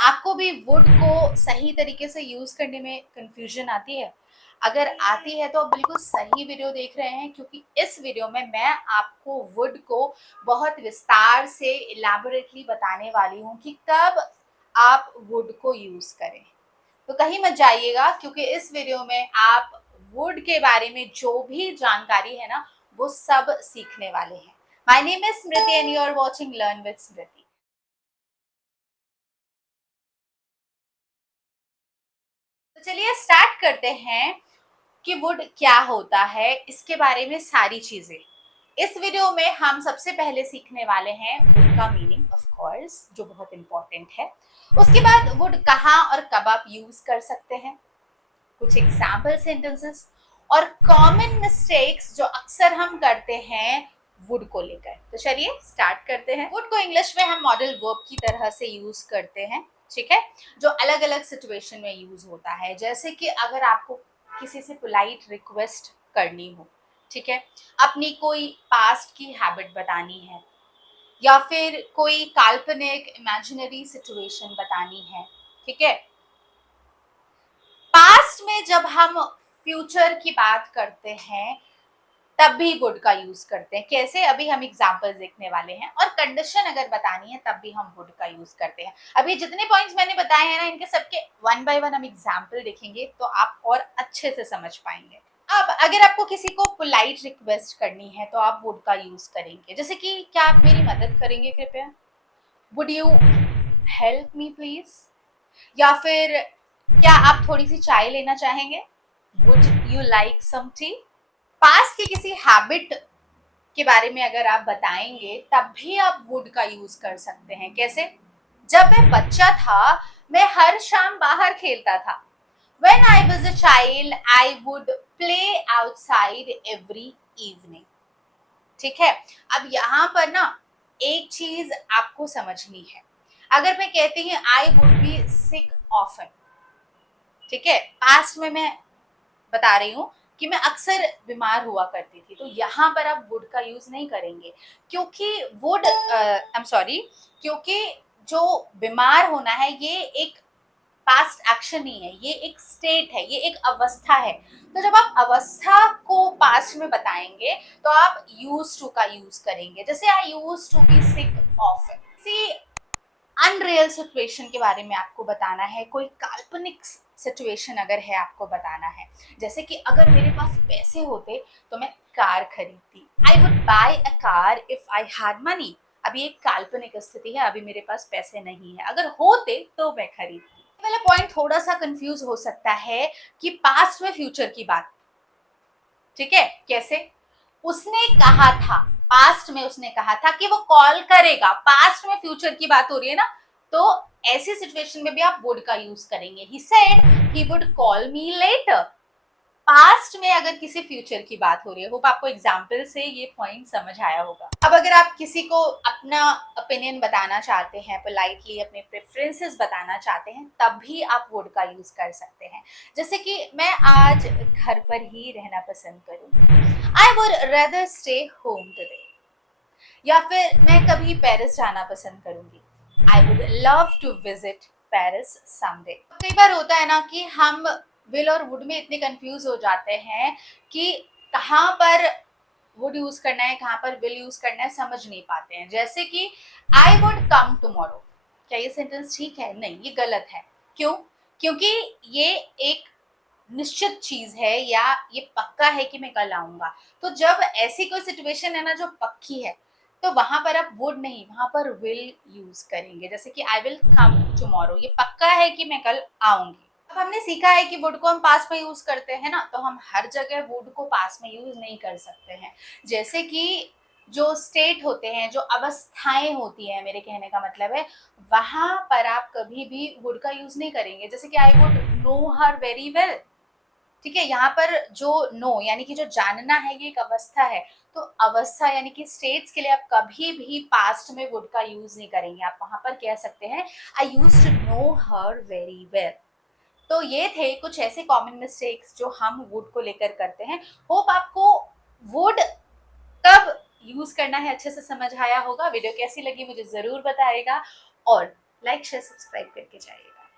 आपको भी वुड को सही तरीके से यूज करने में कंफ्यूजन आती है? अगर आती है तो आप बिल्कुल सही वीडियो देख रहे हैं, क्योंकि इस वीडियो में मैं आपको वुड को बहुत विस्तार से इलैबोरेटली बताने वाली हूँ कि कब आप वुड को यूज करें। तो कहीं मत जाइएगा, क्योंकि इस वीडियो में आप वुड के बारे में जो भी जानकारी है ना, वो सब सीखने वाले हैं। My name is Smriti and you are watching learn with Smriti. तो चलिए स्टार्ट करते हैं कि वुड क्या होता है, इसके बारे में सारी चीजें। इस वीडियो में हम सबसे पहले सीखने वाले हैं वुड का मीनिंग, ऑफ कोर्स, जो बहुत इंपॉर्टेंट है। उसके बाद वुड कहाँ और कब आप यूज कर सकते हैं, कुछ एग्जाम्पल सेंटेंसेस और कॉमन मिस्टेक्स जो अक्सर हम करते हैं वुड को लेकर। तो चलिए स्टार्ट करते हैं। वुड को इंग्लिश में हम मॉडल वर्ब की तरह से यूज करते हैं, ठीक है, जो अलग अलग सिचुएशन में यूज होता है। जैसे कि अगर आपको किसी से पोलाइट रिक्वेस्ट करनी हो, ठीक है, अपनी कोई पास्ट की हैबिट बतानी है, या फिर कोई काल्पनिक इमेजिनरी सिचुएशन बतानी है, ठीक है। पास्ट में जब हम फ्यूचर की बात करते हैं तब भी वुड का यूज करते हैं। कैसे, अभी हम एग्जांपल्स देखने वाले हैं। और कंडीशन अगर बतानी है तब भी हम वुड का यूज करते हैं। अभी जितने पॉइंट्स मैंने बताए हैं ना, इनके सबके वन बाय वन हम एग्जांपल देखेंगे तो आप और अच्छे से समझ पाएंगे। अब अगर आपको किसी को पोलाइट रिक्वेस्ट करनी है तो आप वुड का यूज करेंगे। जैसे कि, क्या आप मेरी मदद करेंगे कृपया, would you help me please, या फिर क्या आप थोड़ी सी चाय लेना चाहेंगे, would you like some tea. Past की किसी हैबिट के बारे में अगर आप बताएंगे तब भी आप वुड का यूज कर सकते हैं। कैसे, जब मैं बच्चा था मैं हर शाम बाहर खेलता था। When I was a child, I would play outside every evening. ठीक है। अब यहाँ पर ना एक चीज आपको समझनी है। अगर मैं कहती हूँ I would be sick often, ठीक है, पास्ट में मैं बता रही हूँ कि मैं अक्सर बीमार हुआ करती थी, तो यहाँ पर आप वुड का यूज नहीं करेंगे, क्योंकि वुड आई एम सॉरी, क्योंकि जो बीमार होना है ये एक पास्ट एक्शन नहीं है, ये एक स्टेट है, ये एक अवस्था है। तो जब आप अवस्था को पास्ट में बताएंगे तो आप यूज टू का यूज करेंगे। जैसे I used to be sick often. See unreal situation के बारे में आपको बताना है, कोई काल्पनिक सिचुएशन अगर है आपको बताना है। जैसे कि अगर मेरे पास पैसे होते तो मैं कार खरीदती। I would buy a car if I had money. अभी एक काल्पनिक स्थिति है, अभी मेरे पास पैसे नहीं है, अगर होते तो मैं खरीदती। ये वाला पॉइंट थोड़ा सा कंफ्यूज हो सकता है कि पास्ट में फ्यूचर की बात, ठीक है, कैसे, उसने कहा था, पास्ट में उसने कहा था कि वो कॉल करेगा, पास्ट में फ्यूचर की बात हो रही है ना, तो ऐसी सिचुएशन में भी आप वुड का यूज करेंगे। He said he would call me later. Past में अगर किसी फ्यूचर की बात हो रही है, होप आपको एग्जाम्पल से ये पॉइंट समझ आया होगा। अब अगर आप किसी को अपना ओपिनियन बताना चाहते हैं, पोलाइटली अपने प्रेफरेंसेस बताना चाहते हैं, तब भी आप वुड का यूज कर सकते हैं। जैसे कि मैं आज घर पर ही रहना पसंद करूंगी, I would rather stay home today. या फिर मैं कभी पेरिस जाना पसंद करूंगी, I would love to visit Paris someday. कई बार होता है ना कि हम विल और वुड में इतने कंफ्यूज हो जाते हैं कि कहाँ पर वुड यूज करना है, कहाँ पर विल यूज करना है, समझ नहीं पाते हैं। जैसे कि आई वुड कम टुमारो, क्या ये सेंटेंस ठीक है? नहीं, ये गलत है। क्यों? क्योंकि ये एक निश्चित चीज है, या ये पक्का है कि मैं कल आऊंगा। तो जब ऐसी कोई सिचुएशन है ना जो पक्की है, तो वहां पर आप वुड नहीं, वहां पर विल यूज करेंगे। जैसे कि आई विल कम टुमारो, ये पक्का है कि मैं कल आऊंगी। अब हमने सीखा है कि वुड को हम पास में यूज करते हैं ना, तो हम हर जगह वुड को पास में यूज नहीं कर सकते हैं। जैसे कि जो स्टेट होते हैं, जो अवस्थाएं होती हैं, मेरे कहने का मतलब है, वहां पर आप कभी भी वुड का यूज नहीं करेंगे। जैसे कि I would know her very well, ठीक है, यहाँ पर जो नो यानी कि जो जानना है, ये एक अवस्था है। तो अवस्था यानी कि स्टेट्स के लिए आप कभी भी पास्ट में वुड का यूज नहीं करेंगे। आप वहां पर कह सकते हैं I used to know her very well. तो ये थे कुछ ऐसे कॉमन मिस्टेक्स जो हम वुड को लेकर करते हैं। होप आपको वुड कब यूज करना है अच्छे से समझ आया होगा। वीडियो कैसी लगी मुझे जरूर बताएगा, और लाइक शेयर सब्सक्राइब करके जाइएगा।